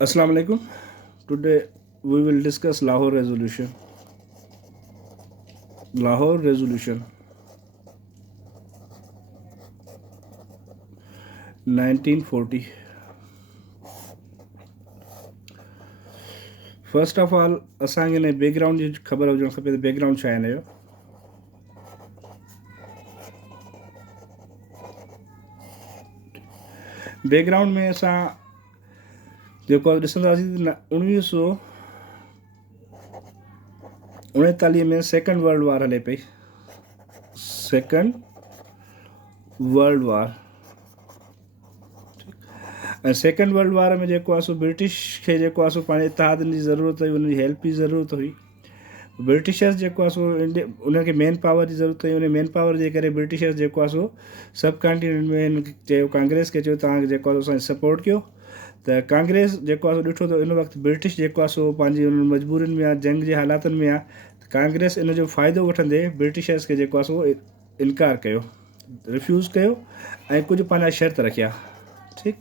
Assalamu alaikum. Today we will discuss Lahore Resolution. Lahore Resolution 1940. First of all, असांखे हिन बैकग्राउंड जी ख़बर हुजणु खपे त बैकग्राउंड छा आहे हिन जो. बैकग्राउंड में असां जेको ॾिसंदासीं 1939 में सेकेंड वर्ल्ड वार हले पई. सेकेंड वर्ल्ड वार ऐं सेकेंड वर्ल्ड वार में जेको आहे सो ब्रिटिश खे जेको आहे सो पंहिंजे इतिहादनि जी ज़रूरत हुई, उनजी हेल्प जी ज़रूरत हुई. ब्रिटिशर्स जेको आहे सो इंडिया उनखे मेन पावर जी ज़रूरत हुई. उन मेन पावर जे करे ब्रिटिशर्स जेको आहे सो सब कॉन्टिनेंट में हिन चयो, कांग्रेस खे चयो तव्हांखे जेको आहे सो असांखे सपोर्ट कयो. त कांग्रेस जेको आहे सो ॾिठो त इन वक़्तु ब्रिटिश जेको आहे सो पंहिंजी उन मजबूरियुनि में आहे, जंग जे हालातुनि में आहे. त कांग्रेस इन जो फ़ाइदो वठंदे ब्रिटिशर्स खे जेको आहे सो इनकार कयो, रिफ्यूज़ कयो ऐं कुझु पंहिंजा शर्त रखिया. ठीकु,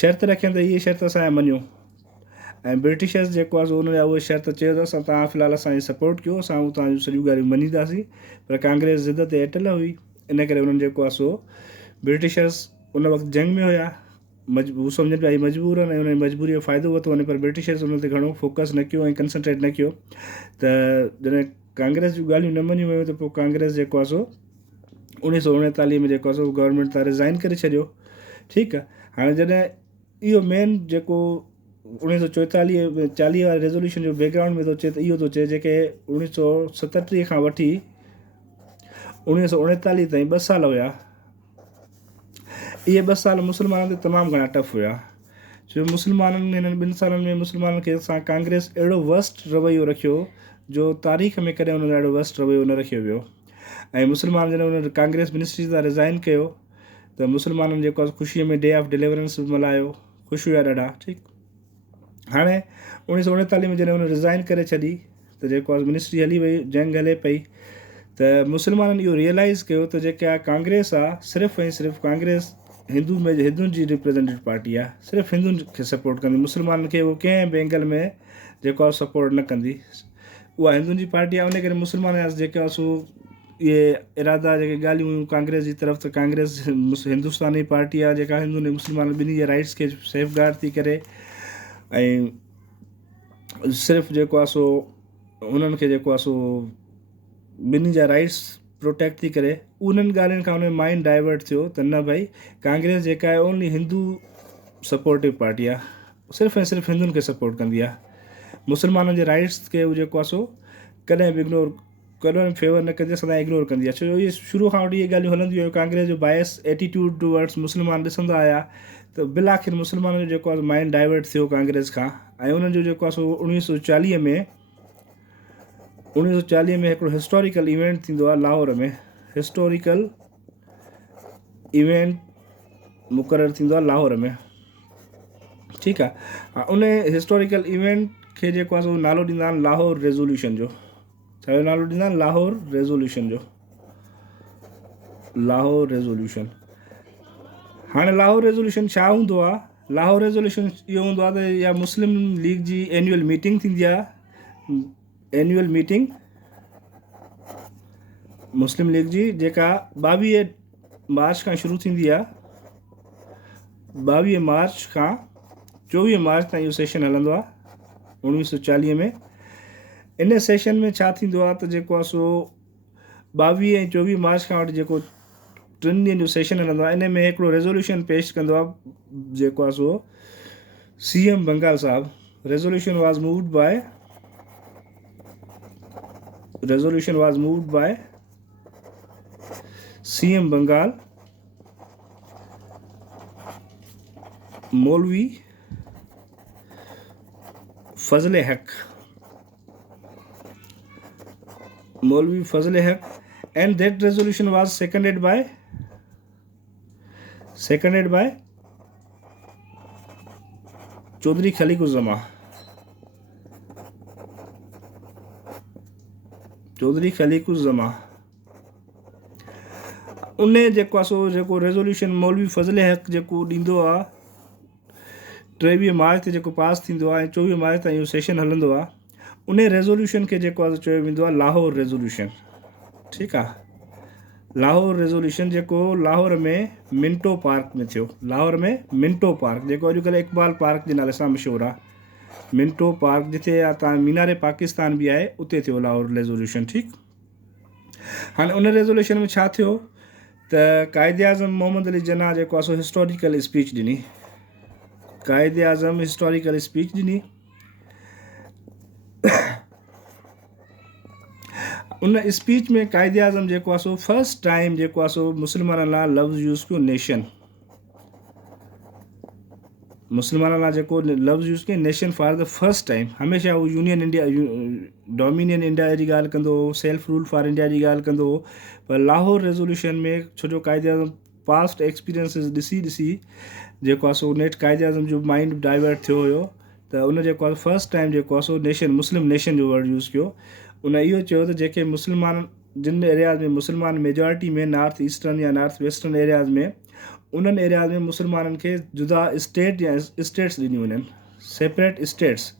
शर्त रखियनि त इहे शर्त असांजा मञियो ऐं ब्रिटिशर्स जेको आहे सो उन जा उहे शर्त चयो त असां तव्हां फ़िलहालु असांजी सपोर्ट कयो, असां तव्हांजूं सॼियूं ॻाल्हियूं मञींदासीं. पर कांग्रेस ज़िद ते अटल हुई. इन करे उन्हनि जेको आहे सो ब्रिटिशर्स उन वक़्तु जंग में हुया, हू सम्झनि पिया हीअ मजबूर आहिनि ऐं उन जी मजबूरीअ जो फ़ाइदो वरितो वञे. पर ब्रिटिशर्स उन ते घणो फोकस न कयो ऐं कंसंट्रेट न कयो. त जॾहिं कांग्रेस जूं ॻाल्हियूं न मञियूं वियूं त पोइ कांग्रेस जेको आहे सो 1939 में जेको आहे सो गवर्नमेंट तां रिज़ाइन करे छॾियो. ठीकु आहे. हाणे जॾहिं इहो मेन जेको 1940 वारे रेज़ोल्यूशन जो बैकग्राउंड में थो चए त इहो थो चए जेके 1937 खां वठी 1939 ताईं 2 साल हुया, इहे 2 साल मुस्लमाननि ते तमामु घणा टफ हुया. छो मुस्लमाननि हिननि 2 सालनि में मुस्लमाननि खे असां कांग्रेस अहिड़ो वर्स्ट रवैयो रखियो जो तारीख़ में कॾहिं हुन ॾाढो वर्स्ट रवैयो न रखियो वियो. ऐं मुस्लमान जॾहिं उन कांग्रेस मिनिस्ट्री तां रिज़ाइन कयो त मुस्लमाननि जेको आहे ख़ुशीअ में डे ऑफ डिलीवरेंस मल्हायो, ख़ुशि हुया ॾाढा. ठीकु. हाणे 1939 में जॾहिं हुन रिज़ाइन करे छॾी त जेको आहे मिनिस्ट्री हली वई, जंग हले पई, त मुस्लमाननि इहो रियलाइज़ कयो त जेका कांग्रेस आहे सिर्फ़ु ऐं सिर्फ़ु कांग्रेस हिंदुनि जी रिप्रेज़ेंटेटिव पार्टी आहे, सिर्फ़ु हिंदुनि खे सपोर्ट कंदी. मुस्लमाननि खे उहो कंहिं बि एंगल में जेको आहे सपोर्ट न कंदी. उहा हिंदुनि जी पार्टी आहे. उन करे मुस्लमान जेके आहे सो इहे इरादा जेके ॻाल्हियूं हुयूं कांग्रेस जी तरफ़, त कांग्रेस हिंदुस्तानी पार्टी आहे जेका हिंदुनि ऐं मुस्लमान ॿिन्ही जे राइट्स खे सेफगार्ड थी करे ऐं सिर्फ़ु जेको आहे सो उन्हनि खे जेको आहे सो ॿिन्ही जा राइट्स प्रोटेक्ट थी करे. उन्हनि ॻाल्हियुनि खां उन जो माइंड डाइवर्ट थियो त न भाई, कांग्रेस जेका आहे ओनली हिंदू सपोर्टिव पार्टी आहे, सिर्फ़ु ऐं सिर्फ़ु हिंदुनि खे सपोर्ट कंदी आहे. मुस्लमाननि जे राइट्स खे उहो जेको आहे सो कॾहिं बि इग्नोर, कॾहिं बि फेवर न कंदी आहे, सदाईं इग्नोर कंदी आहे. छो जो इहे शुरू खां वठी इहे ॻाल्हियूं हलंदियूं हुयूं. कांग्रेस जो बायस एटीट्यूड टूवर्ड्स मुस्लमान ॾिसंदा आया त बिल आख़िर मुस्लमाननि जो जेको आहे माइंड डाइवर्ट थियो कांग्रेस खां. ऐं उन्हनि जो जेको आहे सो 1940 में हिकिड़ो हिस्टोरिकल इवेंट थींदो आहे लाहौर में. हिस्टोरिकल इवेंट मुक़ररु थींदो आहे लाहौर में. ठीकु आहे. उन हिस्टोरिकल इवेंट खे जेको आहे सो नालो ॾींदा आहिनि लाहौर रेज़ोल्यूशन जो. छाजो नालो ॾींदा आहिनि? लाहौर रेज़ोल्यूशन जो. लाहौर रेज़ोल्यूशन. हाणे लाहौर रेज़ोल्यूशन छा हूंदो आहे? लाहौर रेज़ोल्यूशन इहो हूंदो आहे त या मुस्लिम लीग जी एनुअल मीटिंग थींदी आहे. एनुअल मीटिंग मुस्लिम लीग जी जेका 22 मार्च खां शुरू थींदी आहे. 22 मार्च खां 24 मार्च ताईं इहो सेशन हलंदो आहे 1940 में. इन सेशन में छा थींदो आहे त जेको आहे सो 22 ऐं 24 मार्च खां वठी जेको 3 ॾींहंनि जो सेशन हलंदो आहे, इन में हिकिड़ो रेज़ोल्यूशन पेश कंदो आहे जेको आहे सो CM बंगाल साहब. Resolution was moved by CM Bengal, Maulvi Fazal हक, and that resolution was seconded by Chaudhary खलीकुज़्ज़मा. उन जेको आहे सो जेको रेज़ोल्यूशन मौलवी फज़ल हक़ जेको ॾींदो आहे 23 मार्च ते जेको पास थींदो आहे ऐं 24 मार्च ताईं इहो सेशन हलंदो आहे। उन रेज़ोल्यूशन खे जेको आहे चयो वेंदो आहे लाहौर रेज़ोल्यूशन। ठीकु आहे, लाहौर रेज़ोल्यूशन जेको लाहौर में मिंटो पार्क में थियो। लाहौर में मिंटो पार्क जेको अॼुकल्ह इकबाल पार्क जे नाले सां मशहूरु आहे। मिंटो पार्क जिथे तव्हां मीनारे पाकिस्तान बि आहे उते थियो लाहौर रेज़ोल्यूशन। ठीकु, हाणे उन रेज़ोल्यूशन में छा थियो त क़ाइदे आज़म मोहम्मद अली जिन्ना जेको आहे सो हिस्टोरिकल स्पीच ॾिनी। क़ाइदे आज़म हिस्टोरिकल स्पीच ॾिनी। उन स्पीच में क़ाइदे आज़म जेको आहे सो फर्स्ट टाइम जेको आहे सो मुस्लमाननि लाइ लफ़्ज़ यूज़ कयो नेशन। मुस्लमाननि लाइ जेको लफ़्ज़ यूज़ कयो nation for the first time. हमेशह उहो यूनियन इंडिया डोमिनियन इंडिया जी ॻाल्हि कंदो हो, सेल्फ रूल फॉर इंडिया जी ॻाल्हि कंदो हो, पर लाहौर रेज़ोल्यूशन में छो जो क़ाइदे आज़म पास्ट एक्सपीरियंसिस ॾिसी जेको आहे सो नेट क़ाइदे आज़म जो माइंड डाइवर्ट थियो हुयो त उन जेको आहे फर्स्ट टाइम जेको आहे सो नेशन मुस्लिम नेशन जो वर्ड यूज़ कयो। उन इहो चयो त जेके मुस्लमान जिन एरियाज़ में मुस्लमान मेजॉरिटी में नॉर्थ ईस्टर्न या नॉर्थ वेस्टर्न एरियाज़ में उन्हनि एरियाज़ में मुस्लमाननि खे जुदा स्टेट या स्टेट्स ॾिनियूं वञनि, सेपरेट स्टेट्स।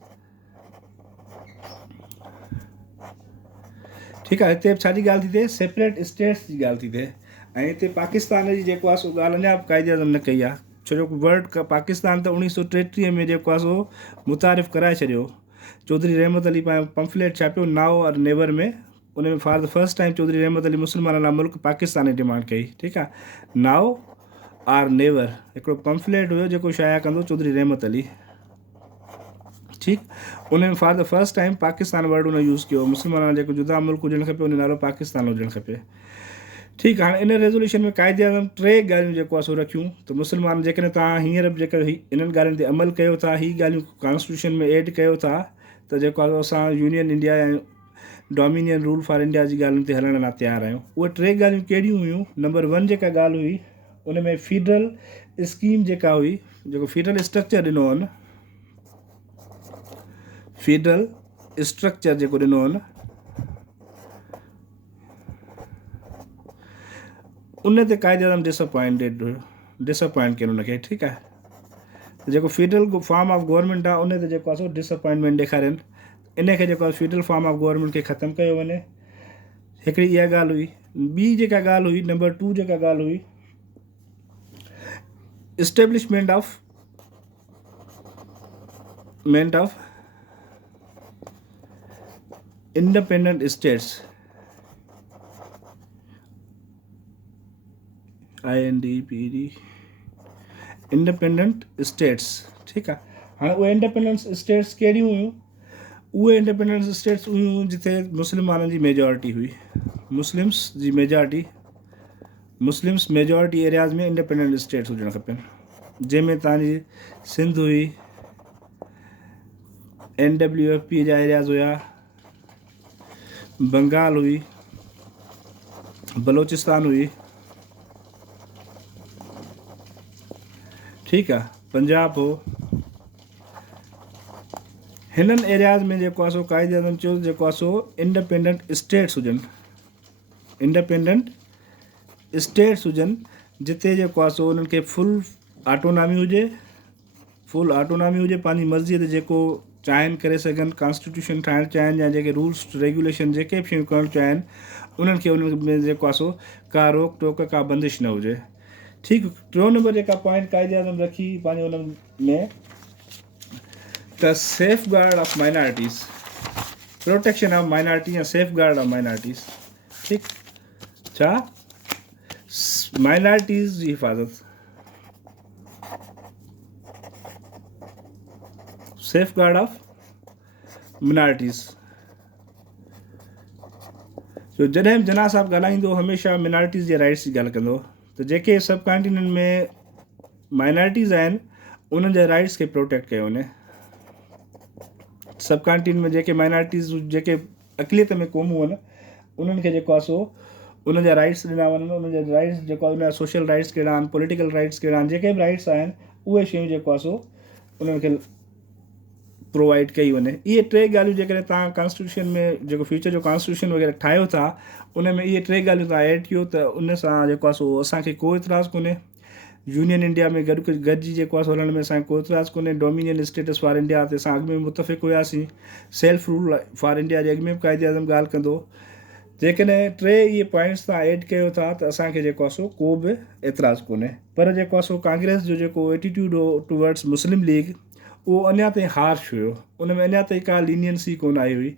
ठीकु आहे, हिते छा जी ॻाल्हि थी थिए, सेपरेट स्टेट्स जी ॻाल्हि थी थिए। ऐं हिते पाकिस्तान जी जेको आहे सो ॻाल्हि अञा क़ाइदे आज़म न कई आहे, छो जो वर्ड पाकिस्तान त 1933 में जेको आहे सो मुतारिफ़ कराए छॾियो। चौधरी रहमत अली पंफलेट छापियो नाउ और नेवर में। उन में for the first time Chaudhry Rahmat Ali मुस्लमाननि लाइ मुल्क पाकिस्तान जी डिमांड कई। ठीकु आहे, नाउ आर नेवर हिकिड़ो पंफलेट हुयो जेको शाया कंदो चौधरी रहमत अली। ठीकु, उन में for the first time Pakistan वर्ड उन यूज़ कयो। मुस्लमाननि जेको जुदा मुल्क हुजणु खपे उन नालो पाकिस्तान हुजणु खपे। ठीकु, हाणे इन रेज़ोल्यूशन में क़ाइदे आज़म 3 ॻाल्हियूं जेको आहे सो रखियूं त मुस्लमान जेकॾहिं तव्हां हींअर बि जेकर इन्हनि ॻाल्हियुनि ते अमल कयो था, हीअ ॻाल्हियूं कॉन्स्टिट्यूशन में एड कयो था त जेको आहे असां यूनियन इंडिया या डोमिनियन रूल फॉर इंडिया जी ॻाल्हियुनि ते हलण लाइ तयारु आहियूं। उहे 3 ॻाल्हियूं कहिड़ियूं हुयूं? नंबर 1 जेका ॻाल्हि हुई उन में फेडरल स्कीम जेका हुई, जेको फेडरल स्ट्रक्चर ॾिनो हुन, फेडरल स्ट्रक्चर जेको ॾिनो हुन उन ते क़ाइदे आज़म डिसअपॉइंट कयो उनखे। ठीकु आहे, जेको फेडरल फॉर्म ऑफ गवर्नमेंट आहे उन ते जेको आहे सो डिसअपॉइंटमेंट ॾेखारनि। इन खे जेको आहे फेडरल फॉर्म ऑफ गवर्नमेंट खे ख़तमु कयो वञे। हिकिड़ी इहा ॻाल्हि हुई। ॿी जेका ॻाल्हि हुई, नंबर 2 जेका ॻाल्हि हुई, establishment of independent states, INDPD independent states. ठीकु आहे, हाणे उहे इंडिपेंडेंट स्टेट्स कहिड़ियूं हुयूं? उहे इंडिपेंडेंट स्टेट्स हुयूं जिथे मुस्लमाननि जी मेजॉरिटी हुई। मुस्लिम्स मेजॉरिटी एरियाज़ में इंडिपेंडेंट स्टेट्स हुजणु खपनि, जंहिंमें तव्हांजी सिंध हुई, NWFP जा एरियाज़ हुया, बंगाल हुई, बलोचिस्तान हुई। ठीकु आहे, पंजाब हो। हिननि एरियाज़ में जेको आहे सो क़ाइदे आज़म चयो जेको आहे सो इंडिपेंडेंट स्टेट्स हुजनि, जिते जेको आहे सो उन्हनि खे फुल ऑटोनॉमी हुजे, पंहिंजी मर्ज़ीअ ते जेको चाहिनि करे सघनि, कॉन्स्टिट्यूशन ठाहिणु चाहिनि या जेके रूल्स रेगुलेशन जेके बि शयूं करणु चाहिनि उन्हनि खे उन में जेको आहे सो का रोक टोक का बंदिश न हुजे। ठीकु, 3 नंबर जेका पॉइंट क़ाइदे आज़म रखी पंहिंजे हुन में त safe guard of minorities, protection of minority या सेफ गार्ड ऑफ माइनॉरिटीज़। ठीकु, छा माइनॉरिटीज़ जी हिफ़ाज़त, सेफ गार्ड ऑफ मिनॉरिटीज़। जो जॾहिं बि जना साहब ॻाल्हाईंदो हमेशह मिनॉरिटीज़ जे राइट्स जी ॻाल्हि कंदो, त जेके सब कॉन्टिनेंट में माइनॉरिटीज़ आहिनि उन्हनि जे राइट्स खे प्रोटेक्ट कयो वञे। सब कॉन्टिनेंट में जेके माइनॉरिटीज़ जेके अक़लियत में क़ौमूं आहिनि उन्हनि खे जेको आहे सो उन्हनि जा राइट्स ॾिना वञनि। उन्हनि जा राइट्स जेको आहे उन जा सोशल राइट्स कहिड़ा आहिनि, पॉलिटिकल राइट्स कहिड़ा आहिनि, जेके बि राइट्स आहिनि उहे शयूं जेको आहे सो उन्हनि खे प्रोवाइड कई वञे। इहे 3 ॻाल्हियूं जेकॾहिं तव्हां कॉन्स्टिट्यूशन में जेको फ्यूचर जो कॉन्स्टिट्यूशन वग़ैरह ठाहियो था उन में इहे 3 ॻाल्हियूं तव्हां ऐड कयो त उन सां जेको आहे सो असांखे को इतराज़ कोन्हे। यूनियन इंडिया में गॾिजी जेको आहे सो हलण में असांखे को एतिराज़ कोन्हे। डोमिनियन स्टेटस फॉर इंडिया ते असां अॻु में मुतफ़िक़ हुआसीं। सेल्फ रूल फॉर इंडिया जे अॻु में बि क़ाइदे आज़म ॻाल्हि कंदो। जेकॾहिं टे इहे पॉइंट्स तव्हां एड कयो था त असांखे जेको आहे सो को बि एतिराज़ु कोन्हे। पर जेको आहे सो कांग्रेस जो जेको एटीट्यूड हो टुवर्ड्स मुस्लिम लीग उहो अञा ताईं हार्श हुयो। उन में अञा ताईं का लीनियंसी कोन आई हुई।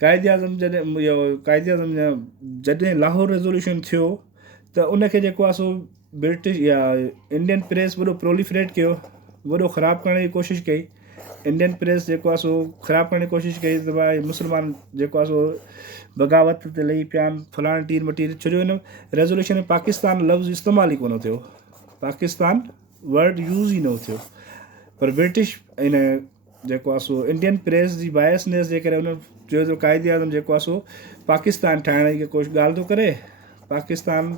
क़ाइदे आज़म जॾहिं इहो क़ाइदे आज़म जॾहिं लाहौर रेज़ोल्यूशन थियो त उनखे जेको आहे सो ब्रिटिश या इंडियन प्रेस वॾो प्रोलिफरेट कयो, वॾो ख़राबु करण जी कोशिशि कई। इंडियन प्रेस जेको आहे सो ख़राबु करण जी कोशिशि कई त भाई मुस्लमान जेको आहे सो बग़ावत ते लही पिया आहिनि, फलाण टीर मटीर। छो जो हिन रेज़ोल्यूशन में पाकिस्तान लफ़्ज़ इस्तेमालु ई कोन थियो, पाकिस्तान वर्ड यूज़ ई न थियो। पर ब्रिटिश इन जेको आहे सो इंडियन प्रेस जी बायसनेस जे करे उन चयो त क़ाइदे आज़म जेको आहे सो पाकिस्तान ठाहिण जी कोशिशि ॻाल्हि थो करे, पाकिस्तान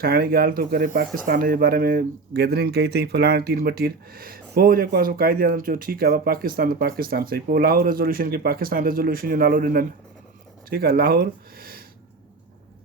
ठाहिण जी ॻाल्हि थो करे, पाकिस्तान जे बारे में गैदरिंग कई अथई फलाण टीर मटीर। पोइ जेको आहे सो क़ाइदे आज़म चयो ठीकु आहे पाकिस्तान त पाकिस्तान सही। पोइ लाहौर रेज़ोल्यूशन खे पाकिस्तान रेज़ोल्यूशन जो नालो ॾिननि। ठीकु आहे, लाहौर